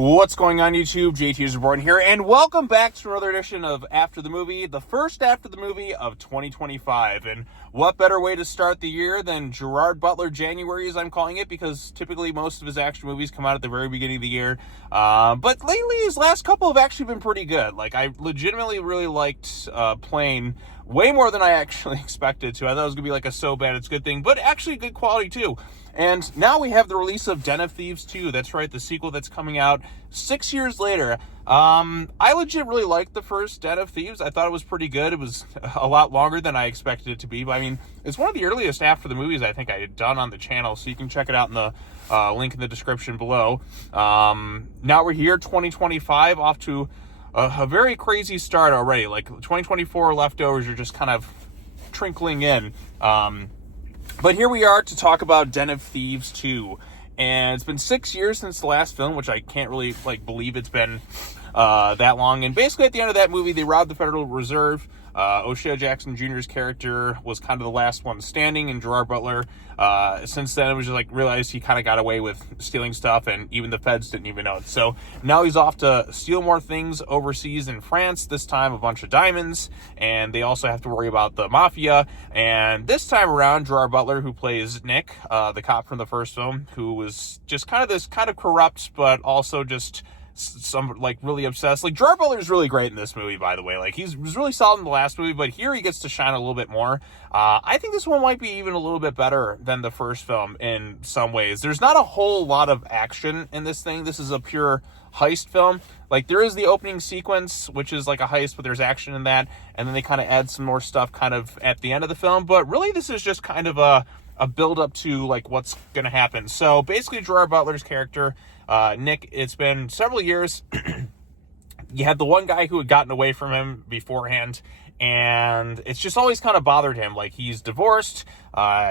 What's going on, YouTube? JT is Reborn here, and welcome back to another edition of After the Movie, the first After the Movie of 2025. And what better way to start the year than Gerard Butler January, as I'm calling it, because typically most of his action movies come out at the very beginning of the year. But lately, his last couple have actually been pretty good. Like, I legitimately really liked Plane way more than I actually expected to. I thought it was going to be like a so bad it's good thing, but actually good quality too. And now we have the release of Den of Thieves 2. That's right, the sequel that's coming out 6 years later. I legit really liked the first Den of Thieves. I thought it was pretty good. It was a lot longer than I expected it to be. But I mean, it's one of the earliest After the Movies I think I had done on the channel, so you can check it out in the link in the description below. Now we're here, 2025, off to a very crazy start already. Like, 2024 leftovers are just kind of trickling in. But here we are to talk about Den of Thieves 2. And it's been 6 years since the last film, which I can't really, believe it's been that long. And basically at the end of that movie, they robbed the Federal Reserve. O'Shea Jackson Jr.'s character was kind of the last one standing, and Gerard Butler, since then, it was just realized he kind of got away with stealing stuff, and even the feds didn't even know it. So now he's off to steal more things overseas in France, this time a bunch of diamonds, and they also have to worry about the mafia. And this time around, Gerard Butler, who plays Nick, the cop from the first film, who was just kind of corrupt, but also just really obsessed. Gerard Butler is really great in this movie, by the way. He was really solid in the last movie, but here he gets to shine a little bit more. I think this one might be even a little bit better than the first film in some ways. There's not a whole lot of action in this thing. This is a pure heist film. There is the opening sequence, which is like a heist, but there's action in that, and then they kind of add some more stuff kind of at the end of the film. But really, this is just kind of a build up to what's going to happen. So basically, Gerard Butler's character, Nick, it's been several years. You had the one guy who had gotten away from him beforehand, and it's just always kind of bothered him. He's divorced.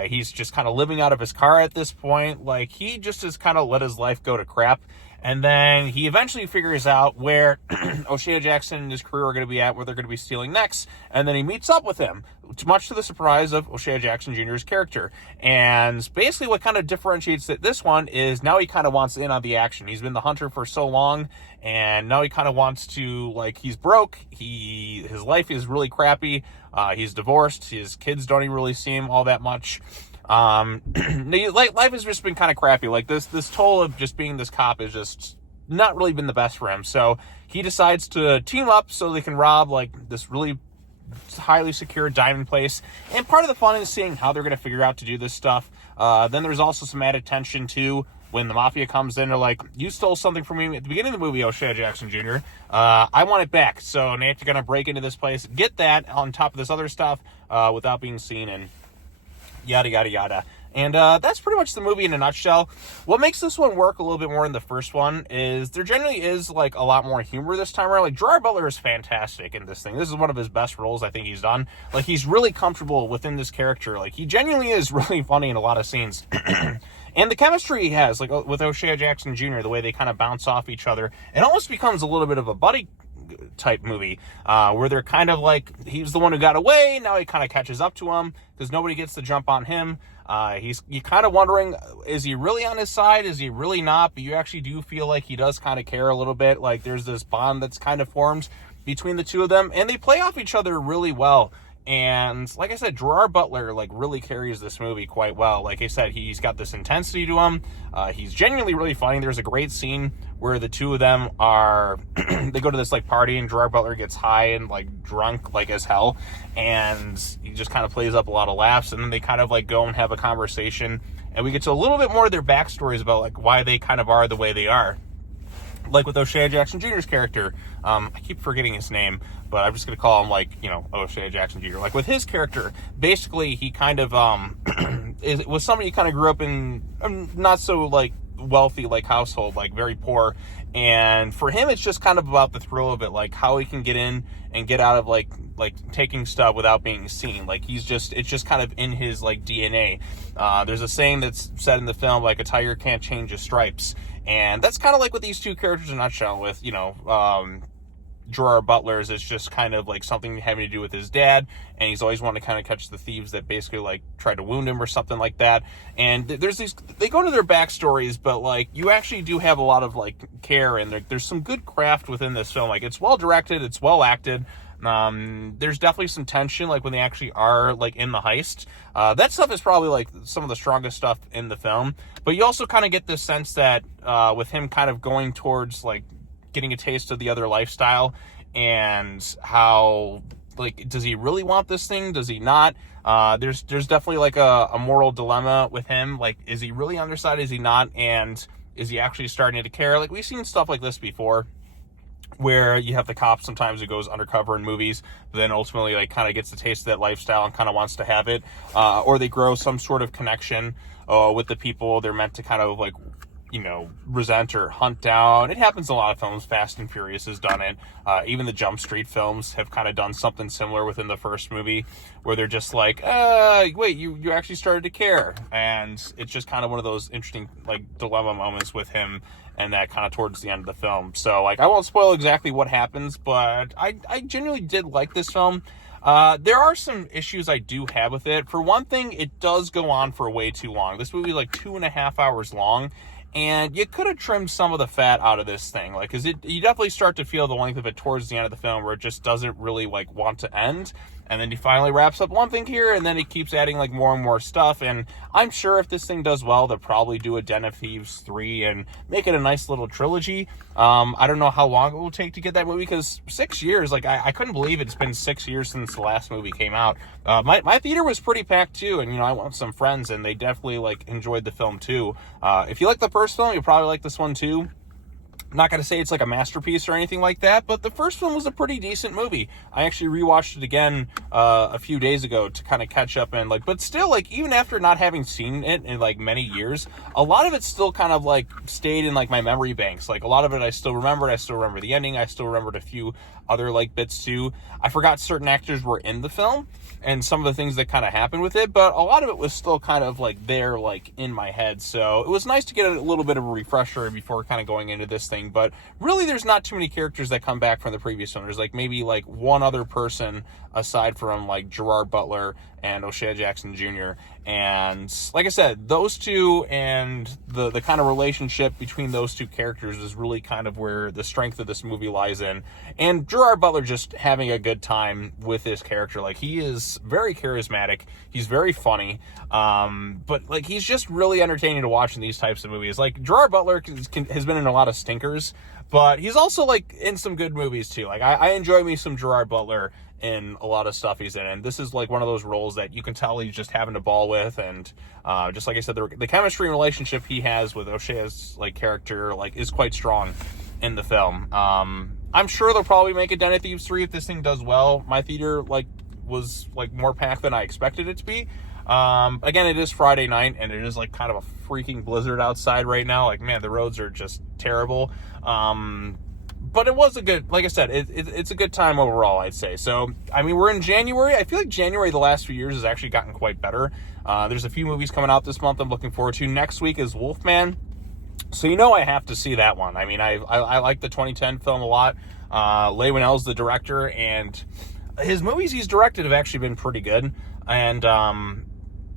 He's just kind of living out of his car at this point. He just has kind of let his life go to crap. And then he eventually figures out where O'Shea Jackson and his crew are going to be at, where they're going to be stealing next. And then he meets up with him, much to the surprise of O'Shea Jackson Jr.'s character. And basically what kind of differentiates this one is now he kind of wants in on the action. He's been the hunter for so long, and now he kind of wants to, he's broke. His life is really crappy. He's divorced. His kids don't even really see him all that much. Life has just been kind of crappy. This toll of just being this cop has just not really been the best for him. So he decides to team up so they can rob this really highly secure diamond place. And part of the fun is seeing how they're going to figure out to do this stuff. Then there's also some added tension too when the mafia comes in. They're like, you stole something from me at the beginning of the movie, O'Shea Jackson Jr. I want it back. So now you're going to break into this place, get that on top of this other stuff without being seen, and yada, yada, yada. And that's pretty much the movie in a nutshell. What makes this one work a little bit more than the first one is there generally is, a lot more humor this time around. Gerard Butler is fantastic in this thing. This is one of his best roles I think he's done. He's really comfortable within this character. He genuinely is really funny in a lot of scenes. And the chemistry he has, with O'Shea Jackson Jr., the way they kind of bounce off each other, it almost becomes a little bit of a buddy type movie, where they're kind of he's the one who got away, now he kind of catches up to him because nobody gets to jump on him. You're kind of wondering, is he really on his side, is he really not? But you actually do feel like he does kind of care a little bit. There's this bond that's kind of formed between the two of them, and they play off each other really well. And like I said, Gerard Butler really carries this movie quite well. Like I said, he's got this intensity to him. He's genuinely really funny. There's a great scene where the two of them are they go to this party, and Gerard Butler gets high and drunk as hell, and he just kind of plays up a lot of laughs, and then they kind of go and have a conversation, and we get to a little bit more of their backstories about why they kind of are the way they are. With O'Shea Jackson Jr.'s character, I keep forgetting his name, but I'm just going to call him, O'Shea Jackson Jr. With his character, basically, he kind of, was somebody who kind of grew up in not so, wealthy, household, very poor, and for him, it's just kind of about the thrill of it, how he can get in and get out of, taking stuff without being seen. It's just kind of in his, DNA. There's a saying that's said in the film, a tiger can't change his stripes. And that's kind of with these two characters in a nutshell, with, Gerard Butler's is just kind of like something having to do with his dad, and he's always wanted to kind of catch the thieves that basically like tried to wound him or something like that. And there's these, they go into their backstories, but like you actually do have a lot of like care, and there's some good craft within this film. Like it's well directed, it's well acted. There's definitely some tension, like when they actually are like in the heist. That stuff is probably like some of the strongest stuff in the film. But you also kind of get this sense that with him kind of going towards like getting a taste of the other lifestyle, and how like, does he really want this thing? Does he not? There's definitely like a moral dilemma with him. Like, is he really on their side? Is he not? And is he actually starting to care? Like, we've seen stuff like this before, where you have the cop sometimes who goes undercover in movies, but then ultimately like kind of gets a taste of that lifestyle and kind of wants to have it, or they grow some sort of connection with the people they're meant to kind of like, you know, resent or hunt down. It happens in a lot of films. Fast and Furious has done it. Even the Jump Street films have kind of done something similar within the first movie, where they're just like, wait, you actually started to care. And it's just kind of one of those interesting like dilemma moments with him, and that kind of towards the end of the film. So like, I won't spoil exactly what happens, but I genuinely did like this film. There are some issues I do have with it. For one thing, it does go on for way too long. This movie is like 2.5 hours long, and you could have trimmed some of the fat out of this thing. Like, cause you definitely start to feel the length of it towards the end of the film, where it just doesn't really like want to end. And then he finally wraps up one thing here, and then he keeps adding like more and more stuff. And I'm sure if this thing does well, they'll probably do a Den of Thieves 3 and make it a nice little trilogy. I don't know how long it will take to get that movie, because 6 years, like I couldn't believe it's been 6 years since the last movie came out. My theater was pretty packed too, and you know, I went with some friends, and they definitely like enjoyed the film too. If you like the first film, you'll probably like this one too. I'm not going to say it's like a masterpiece or anything like that, but the first one was a pretty decent movie. I actually rewatched it again a few days ago to kind of catch up, and like, but still, like, even after not having seen it in like many years, a lot of it still kind of like stayed in like my memory banks. Like a lot of it I still remembered. I still remember the ending. I still remembered a few other like bits too. I forgot certain actors were in the film and some of the things that kind of happened with it, but a lot of it was still kind of like there, like in my head. So it was nice to get a little bit of a refresher before kind of going into this thing. But really, there's not too many characters that come back from the previous one. There's like maybe like one other person aside from like Gerard Butler and O'Shea Jackson Jr. And like I said, those two and the kind of relationship between those two characters is really kind of where the strength of this movie lies in. And Gerard Butler just having a good time with his character. Like, he is very charismatic. He's very funny. But like, he's just really entertaining to watch in these types of movies. Like, Gerard Butler has been in a lot of stinkers, but he's also like in some good movies too. Like, I enjoy me some Gerard Butler in a lot of stuff he's in, and this is like one of those roles that you can tell he's just having a ball with. And just like I said, the chemistry and relationship he has with O'Shea's like character like is quite strong in the film. I'm sure they'll probably make a Den of Thieves 3 if this thing does well. My theater like was like more packed than I expected it to be. Again, it is Friday night, and it is like kind of a freaking blizzard outside right now. Like, man, the roads are just terrible. But it was a good, like I said, it's a good time overall, I'd say. So, I mean, we're in January. I feel like January the last few years has actually gotten quite better. There's a few movies coming out this month I'm looking forward to. Next week is Wolfman. So, you know, I have to see that one. I mean, I like the 2010 film a lot. Leigh Whannell's the director, and his movies he's directed have actually been pretty good. And,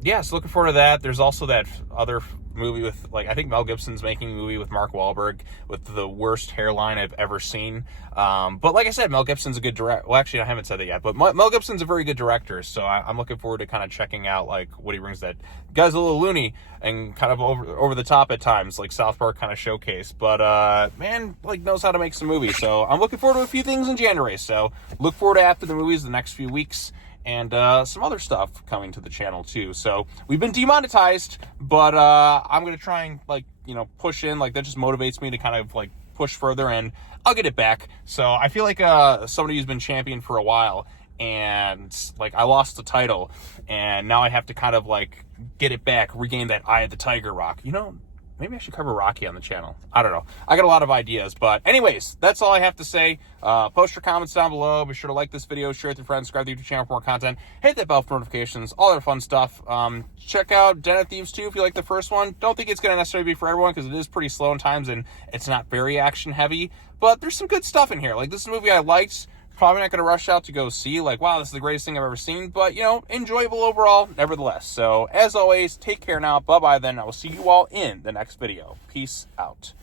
yeah, so looking forward to that. There's also that other movie with, like, I think Mel Gibson's making a movie with Mark Wahlberg with the worst hairline I've ever seen. But like I said, Mel Gibson's a good director. Well, actually, I haven't said that yet, but Mel Gibson's a very good director. So I'm looking forward to kind of checking out, like, what he brings. That guy's a little loony and kind of over the top at times, like South Park kind of showcase. But, man, like, knows how to make some movies. So I'm looking forward to a few things in January. So look forward to after the movies the next few weeks. And some other stuff coming to the channel too. So we've been demonetized, but I'm gonna try and, like, you know, push in. Like, that just motivates me to kind of like push further, and I'll get it back. So I feel like somebody who's been champion for a while, and like I lost the title, and now I have to kind of like get it back, regain that Eye of the Tiger rock. You know, Maybe I should cover Rocky on the channel. I don't know. I got a lot of ideas. But anyways, that's all I have to say. Post your comments down below. Be sure to like this video, share it with your friends, subscribe to the YouTube channel for more content. Hit that bell for notifications, all that fun stuff. Check out Den of Thieves 2 if you like the first one. Don't think it's going to necessarily be for everyone because it is pretty slow in times and it's not very action heavy. But there's some good stuff in here. Like, this is a movie I liked. Probably not going to rush out to go see, like, wow, this is the greatest thing I've ever seen. But, you know, enjoyable overall, nevertheless. So, as always, take care now. Bye-bye then. I will see you all in the next video. Peace out.